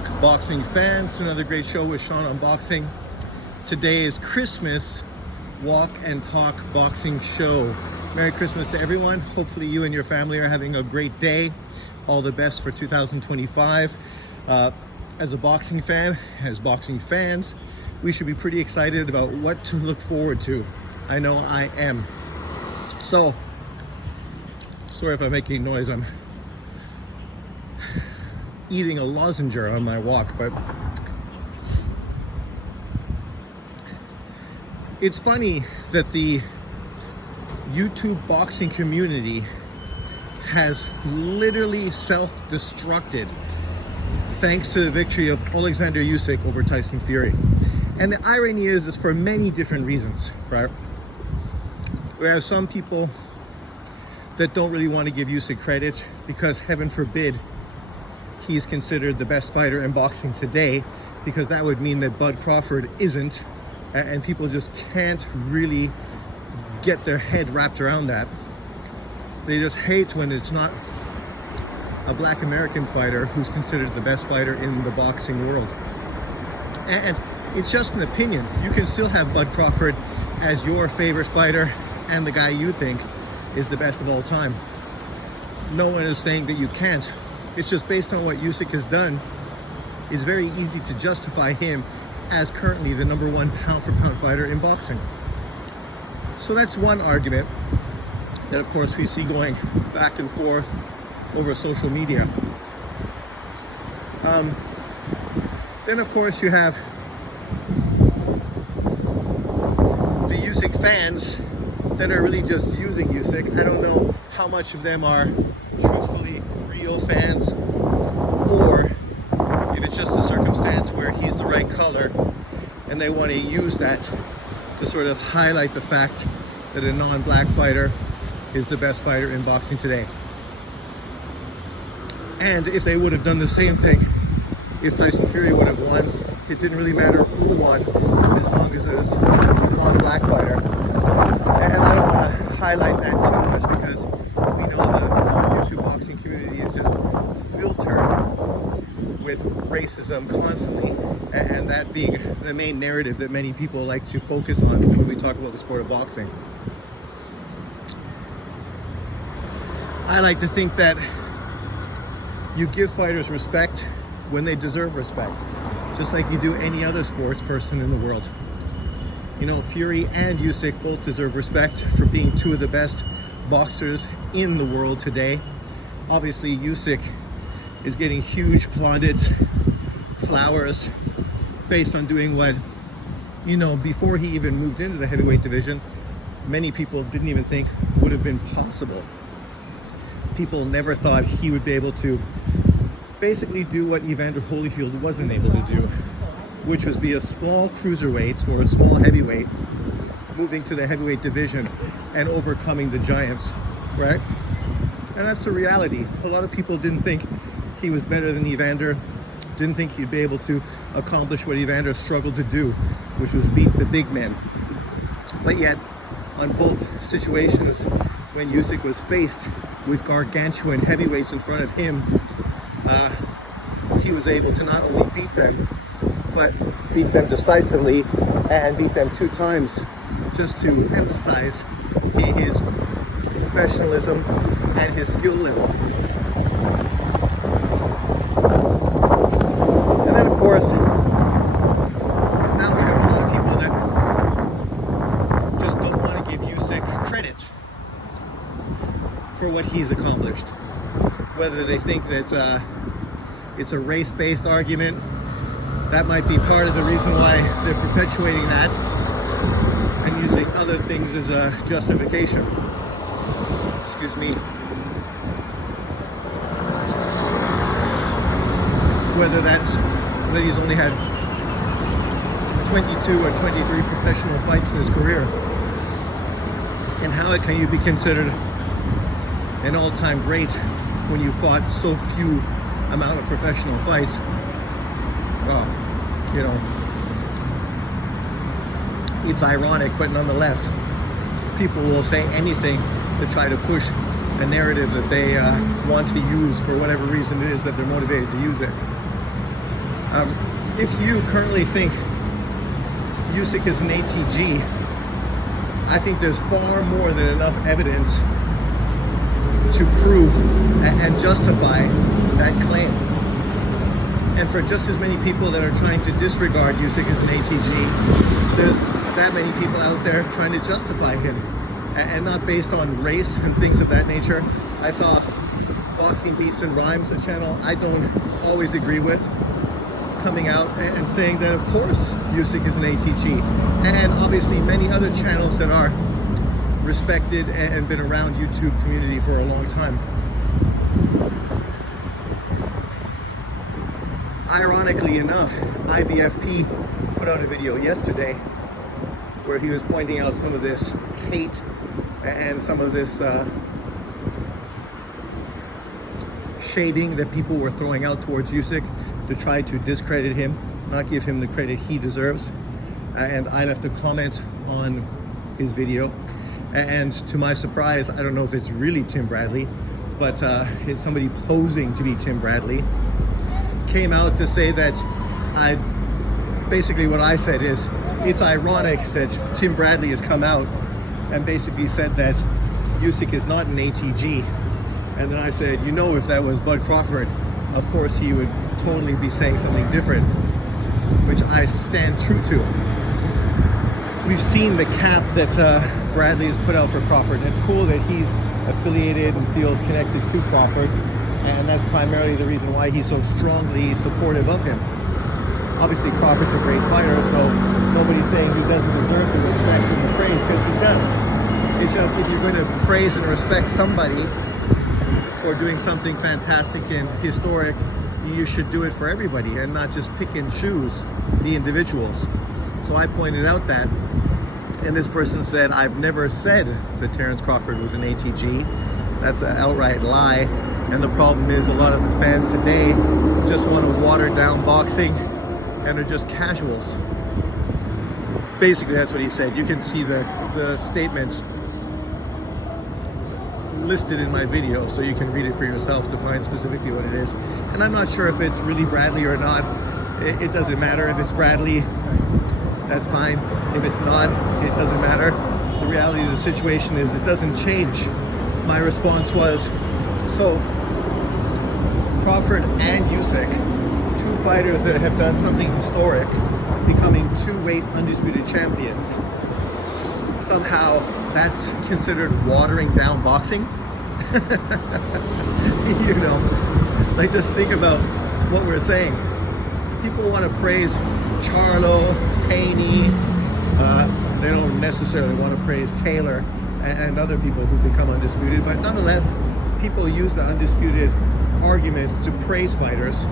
back, boxing fans, to another great show with Sean on Boxing. Today is Christmas walk and talk boxing show. Merry Christmas to everyone. Hopefully you and your family are having a great day. All the best for 2025. As a boxing fan, as boxing fans, we should be pretty excited about what to look forward to. I know I am. So, sorry if I'm making noise. I'm eating a lozenge on my walk, but it's funny that the YouTube boxing community has literally self-destructed thanks to the victory of Alexander Usyk over Tyson Fury. And the irony is for many different reasons, right? Whereas some people that don't really want to give Usyk credit because, heaven forbid, he is considered the best fighter in boxing today, because that would mean that Bud Crawford isn't, and people just can't really get their head wrapped around that. They just hate when it's not a black American fighter who's considered the best fighter in the boxing world. And it's just an opinion. You can still have Bud Crawford as your favorite fighter and the guy you think is the best of all time. No one is saying that you can't. It's just based on what Usyk has done, it's very easy to justify him as currently the #1 pound-for-pound fighter in boxing. So that's one argument that, of course, we see going back and forth over social media. Then, of course, you have the Usyk fans that are really just using Usyk. I don't know how much of them are truthfully real fans, or if it's just a circumstance where he's the right color and they want to use that to sort of highlight the fact that a non-black fighter is the best fighter in boxing today. And if they would have done the same thing if Tyson Fury would have won, it didn't really matter who won as long as it was a non-black fighter. And I don't want to highlight that too much because we know the YouTube boxing community is just filtered with racism constantly, and that being the main narrative that many people like to focus on when we talk about the sport of boxing. I like to think that you give fighters respect when they deserve respect, just like you do any other sports person in the world. You know, Fury and Usyk both deserve respect for being two of the best boxers in the world today. Obviously, Usyk is getting huge plaudits, flowers, based on doing what, you know, before he even moved into the heavyweight division, many people didn't even think would have been possible. People never thought he would be able to basically do what Evander Holyfield wasn't able to do, which was be a small cruiserweight or a small heavyweight moving to the heavyweight division and overcoming the giants, right? And that's the reality. A lot of people didn't think he was better than Evander, didn't think he'd be able to accomplish what Evander struggled to do, which was beat the big men. But yet, on both situations, when Usyk was faced with gargantuan heavyweights in front of him, he was able to not only beat them, but beat them decisively and beat them 2 times, just to emphasize his professionalism and his skill level. And then, of course, now we have a lot of people that just don't want to give Usyk credit for what he's accomplished. Whether they think that it's a race-based argument, that might be part of the reason why they're perpetuating that and using other things as a justification. Excuse me. Whether that's that he's only had 22 or 23 professional fights in his career, and how can you be considered an all-time great when you fought so few amount of professional fights? Well, you know, it's ironic, but nonetheless, people will say anything to try to push a narrative that they want to use for whatever reason it is that they're motivated to use it. If you currently think Usyk is an ATG, I think there's far more than enough evidence to prove and justify that claim. And for just as many people that are trying to disregard Usyk as an ATG, there's that many people out there trying to justify him, and not based on race and things of that nature. I saw Boxing Beats and Rhymes, a channel I don't always agree with, coming out and saying that of course Usyk is an ATG, and obviously many other channels that are respected and been around YouTube community for a long time. Ironically enough, IBFP put out a video yesterday where he was pointing out some of this hate and some of this shading that people were throwing out towards Usyk to try to discredit him, not give him the credit he deserves. And I left a comment on his video, and to my surprise, I don't know if it's really Tim Bradley, but it's somebody posing to be Tim Bradley, came out to say that basically what I said is, it's ironic that Tim Bradley has come out and basically said that Usyk is not an ATG. And then I said, you know, if that was Bud Crawford, of course he would totally be saying something different, which I stand true to. We've seen the cap that Bradley has put out for Crawford, and it's cool that he's affiliated and feels connected to Crawford, and that's primarily the reason why he's so strongly supportive of him. Obviously Crawford's a great fighter, so nobody's saying he doesn't deserve the respect and the praise, because he does. It's just, if you're going to praise and respect somebody for doing something fantastic and historic, you should do it for everybody and not just pick and choose the individuals. So I pointed out that, and this person said, I've never said that Terence Crawford was an ATG. That's an outright lie. And the problem is, a lot of the fans today just want to water down boxing and are just casuals. Basically, that's what he said. You can see the statements listed in my video, so you can read it for yourself to find specifically what it is. And I'm not sure if it's really Bradley or not. It doesn't matter. If it's Bradley, that's fine. If it's not, it doesn't matter. The reality of the situation is, it doesn't change. My response was, so Crawford and Usyk, two fighters that have done something historic, becoming two-weight undisputed champions, somehow that's considered watering down boxing? You know, like, just think about what we're saying. People want to praise Charlo, Haney, they don't necessarily want to praise Taylor and other people who become undisputed, but nonetheless, people use the undisputed argument to praise fighters.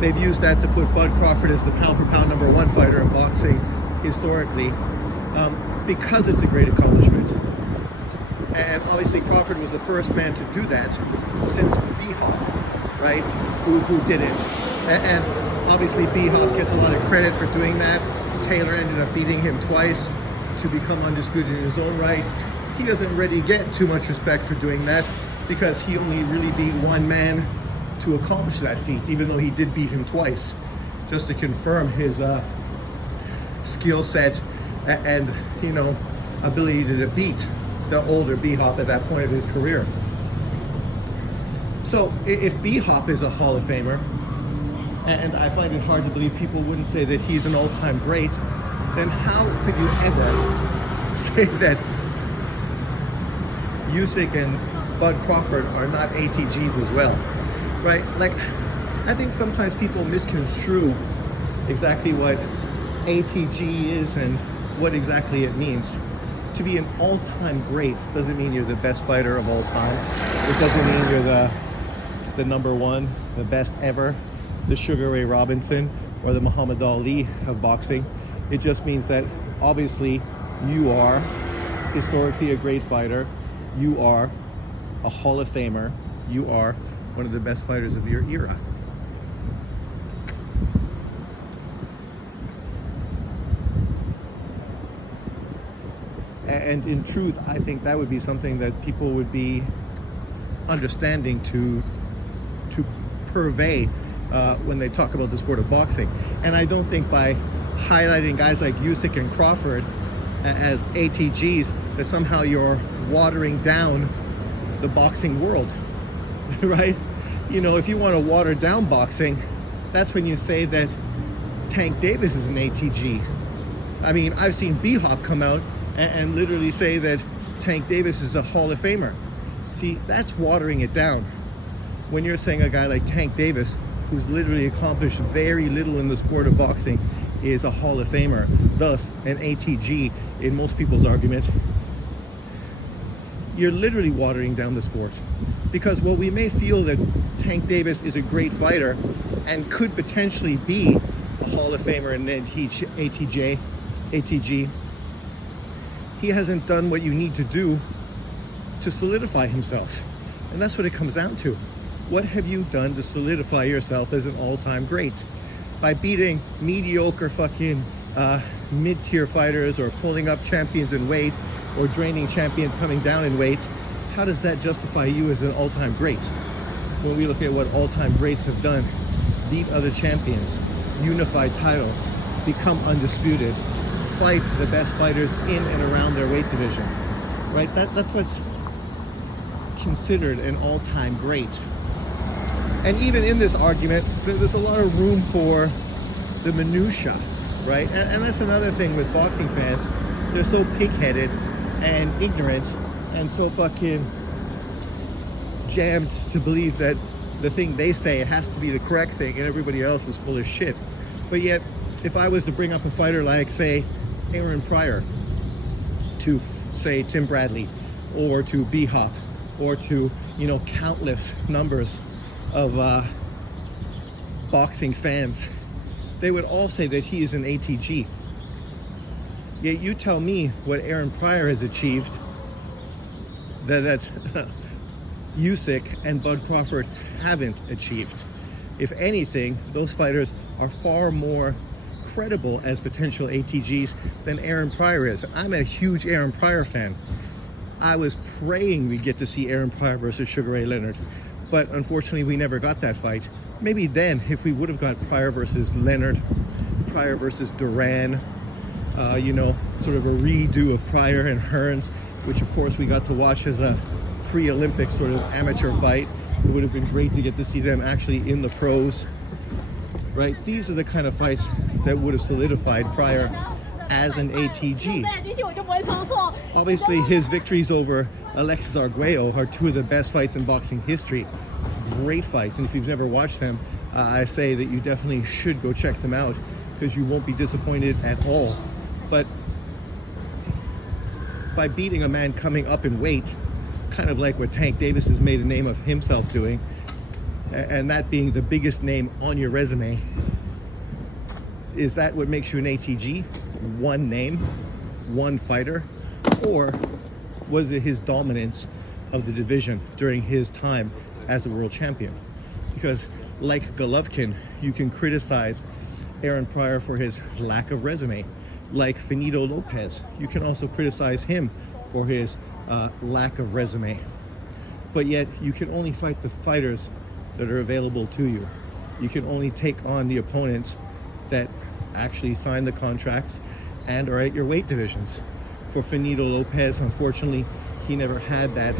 They've used that to put Bud Crawford as the pound-for-pound #1 fighter in boxing historically, because it's a great accomplishment. And obviously Crawford was the first man to do that since B-Hop, right, who did it. And obviously B-Hop gets a lot of credit for doing that. Taylor ended up beating him twice to become undisputed in his own right. He doesn't really get too much respect for doing that, because he only really beat one man to accomplish that feat, even though he did beat him twice, just to confirm his skill set and, you know, ability to beat the older B-Hop at that point of his career. So if B-Hop is a Hall of Famer, and I find it hard to believe people wouldn't say that he's an all-time great, then how could you ever say that Usyk and Bud Crawford are not ATGs as well, right? Like, I think sometimes people misconstrue exactly what ATG is and what exactly it means. To be an all-time great doesn't mean you're the best fighter of all time. It doesn't mean you're the #1, the best ever, the Sugar Ray Robinson or the Muhammad Ali of boxing. It just means that obviously you are historically a great fighter. You are a Hall of Famer. You are one of the best fighters of your era. And in truth, I think that would be something that people would be understanding to purvey when they talk about the sport of boxing. And I don't think by highlighting guys like Usyk and Crawford as ATGs that somehow you're watering down the boxing world, right? You know, if you want to water down boxing, that's when you say that Tank Davis is an ATG. I mean, I've seen B-Hop come out and literally say that Tank Davis is a Hall of Famer. See, that's watering it down. When you're saying a guy like Tank Davis, who's literally accomplished very little in the sport of boxing, is a Hall of Famer, thus an ATG in most people's argument, you're literally watering down the sport. Because while we may feel that Tank Davis is a great fighter and could potentially be a Hall of Famer and an ATG, he hasn't done what you need to do to solidify himself. And that's what it comes down to. What have you done to solidify yourself as an all-time great? By beating mediocre fucking mid-tier fighters, or pulling up champions in weight, or draining champions coming down in weight, how does that justify you as an all-time great? When we look at what all-time greats have done, beat other champions, unify titles, become undisputed, fight the best fighters in and around their weight division, right? That's what's considered an all-time great. And even in this argument, there's a lot of room for the minutia, right? And that's another thing with boxing fans. They're so pig-headed and ignorant and so fucking jammed to believe that the thing they say has to be the correct thing and everybody else is full of shit. But yet, if I was to bring up a fighter like, say, Aaron Pryor, to, say, Tim Bradley, or to B-Hop, or to, you know, countless numbers of boxing fans, they would all say that he is an ATG. Yet you tell me what Aaron Pryor has achieved that Usyk and Bud Crawford haven't achieved. If anything, those fighters are far more credible as potential ATGs than Aaron Pryor is. I'm a huge Aaron Pryor fan. I was praying we'd get to see Aaron Pryor versus Sugar Ray Leonard, but unfortunately we never got that fight. Maybe then, if we would have got Pryor versus Leonard, Pryor versus Duran, you know, sort of a redo of Pryor and Hearns, which of course we got to watch as a pre-Olympic sort of amateur fight. It would have been great to get to see them actually in the pros, right? These are the kind of fights that would have solidified Pryor as an ATG. Obviously, his victories over Alexis Arguello are two of the best fights in boxing history. Great fights, and if you've never watched them, I say that you definitely should go check them out, because you won't be disappointed at all. But by beating a man coming up in weight, kind of like what Tank Davis has made a name of himself doing, and that being the biggest name on your resume, is that what makes you an ATG? One name, one fighter? Or was it his dominance of the division during his time as a world champion? Because like Golovkin, you can criticize Aaron Pryor for his lack of resume. Like Finito Lopez, you can also criticize him for his lack of resume. But yet you can only fight the fighters that are available to you. You can only take on the opponents that actually sign the contracts and are at your weight divisions. For Finito Lopez, unfortunately, he never had that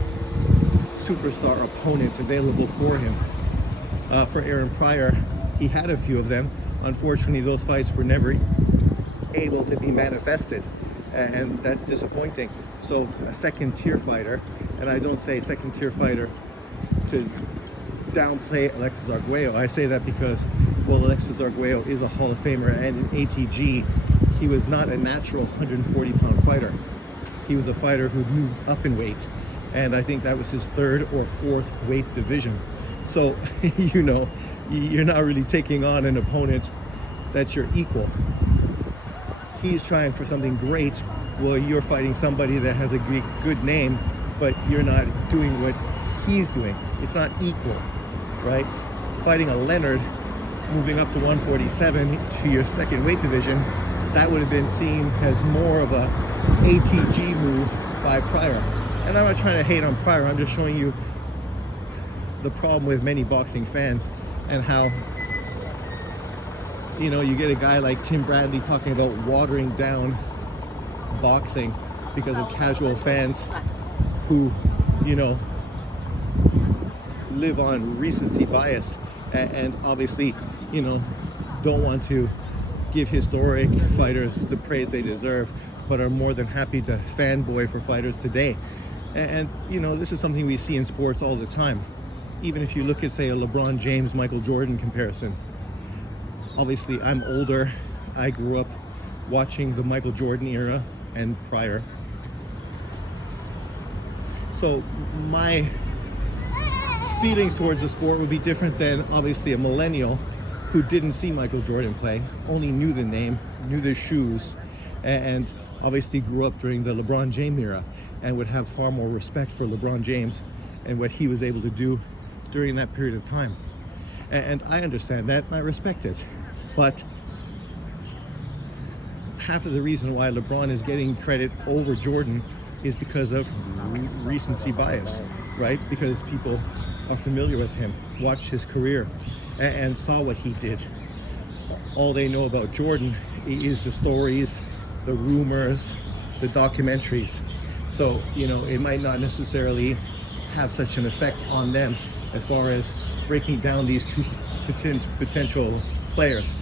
superstar opponent available for him. For Aaron Pryor, he had a few of them. Unfortunately, those fights were never able to be manifested, and that's disappointing. So a second tier fighter, and I don't say second tier fighter to downplay Alexis Arguello. I say that because, well, Alexis Arguello is a Hall of Famer and an ATG. He was not a natural 140-pound fighter. He was a fighter who moved up in weight, and I think that was his third or fourth weight division. So, you know, you're not really taking on an opponent that's your equal. He's trying for something great. Well, you're fighting somebody that has a good name, but you're not doing what he's doing. It's not equal, right? Fighting a Leonard, moving up to 147 to your second weight division, that would have been seen as more of a ATG move by Pryor. And I'm not trying to hate on Pryor, I'm just showing you the problem with many boxing fans and how you know, you get a guy like Tim Bradley talking about watering down boxing because of casual fans who, you know, live on recency bias and obviously, you know, don't want to give historic fighters the praise they deserve, but are more than happy to fanboy for fighters today. And you know, this is something we see in sports all the time. Even if you look at, say, a LeBron James, Michael Jordan comparison. Obviously, I'm older. I grew up watching the Michael Jordan era and prior. So my feelings towards the sport would be different than obviously a millennial who didn't see Michael Jordan play, only knew the name, knew the shoes, and obviously grew up during the LeBron James era and would have far more respect for LeBron James and what he was able to do during that period of time. And I understand that, and I respect it. But half of the reason why LeBron is getting credit over Jordan is because of recency bias, right? Because people are familiar with him, watched his career, and saw what he did. All they know about Jordan is the stories, the rumors, the documentaries. So, you know, it might not necessarily have such an effect on them as far as breaking down these two potential players.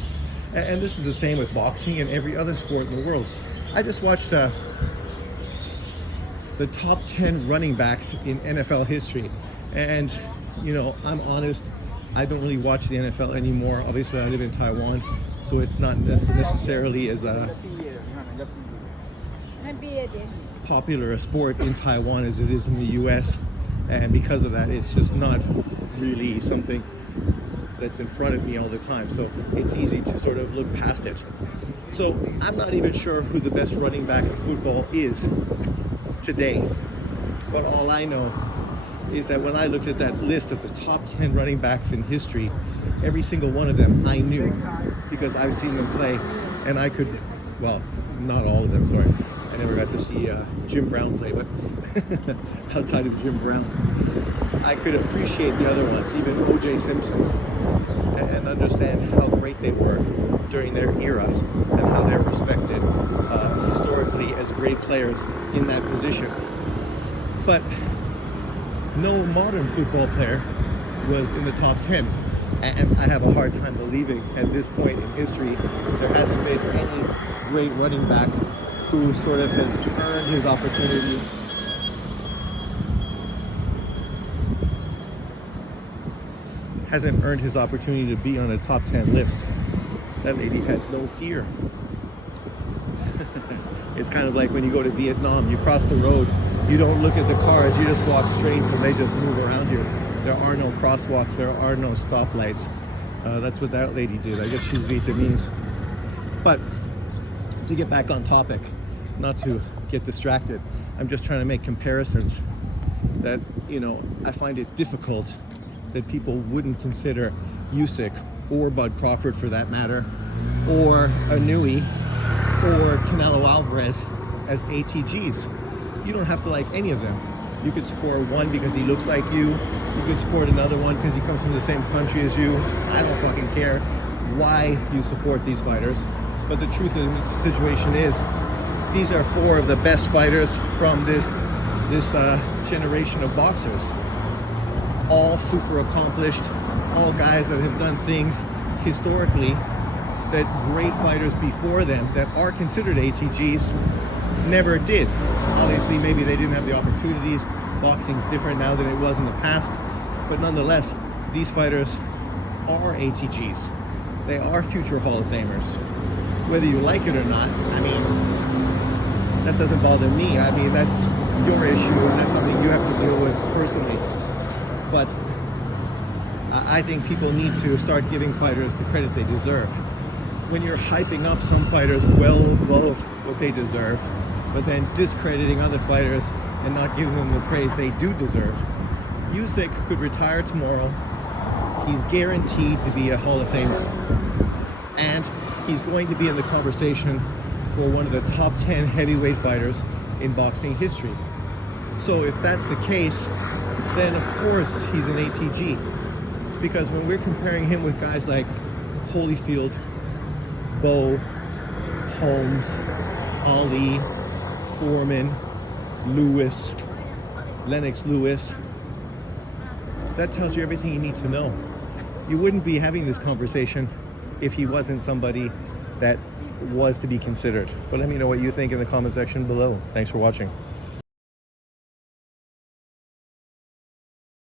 And this is the same with boxing and every other sport in the world. I just watched the top 10 running backs in NFL history. And, you know, I'm honest, I don't really watch the NFL anymore. Obviously, I live in Taiwan, so it's not necessarily as popular a sport in Taiwan as it is in the US. And because of that, it's just not really something that's in front of me all the time. So it's easy to sort of look past it. So I'm not even sure who the best running back in football is today. But all I know is that when I looked at that list of the top 10 running backs in history, every single one of them I knew because I've seen them play, and I could, well, not all of them, sorry. I never got to see Jim Brown play, but outside of Jim Brown, I could appreciate the other ones, even O.J. Simpson, and understand how great they were during their era and how they're respected historically as great players in that position. But no modern football player was in the top 10. And I have a hard time believing at this point in history there hasn't been any great running back who sort of has earned his opportunity to be on a top 10 list. That lady has no fear. It's kind of like when you go to Vietnam, you cross the road, you don't look at the cars, you just walk straight and they just move around you. There are no crosswalks, there are no stoplights. That's what that lady did. I guess she's Vietnamese. But to get back on topic, not to get distracted, I'm just trying to make comparisons that, you know, I find it difficult that people wouldn't consider Usyk or Bud Crawford for that matter, or Inouye, or Canelo Alvarez as ATGs. You don't have to like any of them. You could support one because he looks like you. You could support another one because he comes from the same country as you. I don't fucking care why you support these fighters. But the truth of the situation is, these are four of the best fighters from this generation of boxers. All super accomplished, all guys that have done things historically that great fighters before them that are considered ATGs never did. Obviously, maybe they didn't have the opportunities. Boxing's different now than it was in the past. But nonetheless, these fighters are ATGs. They are future Hall of Famers. Whether you like it or not, I mean, that doesn't bother me. I mean, that's your issue, and that's something you have to deal with personally. But I think people need to start giving fighters the credit they deserve. When you're hyping up some fighters well above what they deserve, but then discrediting other fighters and not giving them the praise they do deserve. Usyk could retire tomorrow. He's guaranteed to be a Hall of Famer. And he's going to be in the conversation for one of the top 10 heavyweight fighters in boxing history. So if that's the case, then of course he's an ATG. Because when we're comparing him with guys like Holyfield, Bo, Holmes, Ali, Foreman, Lewis, Lennox Lewis. That tells you everything you need to know. You wouldn't be having this conversation if he wasn't somebody that was to be considered. But let me know what you think in the comment section below. Thanks for watching.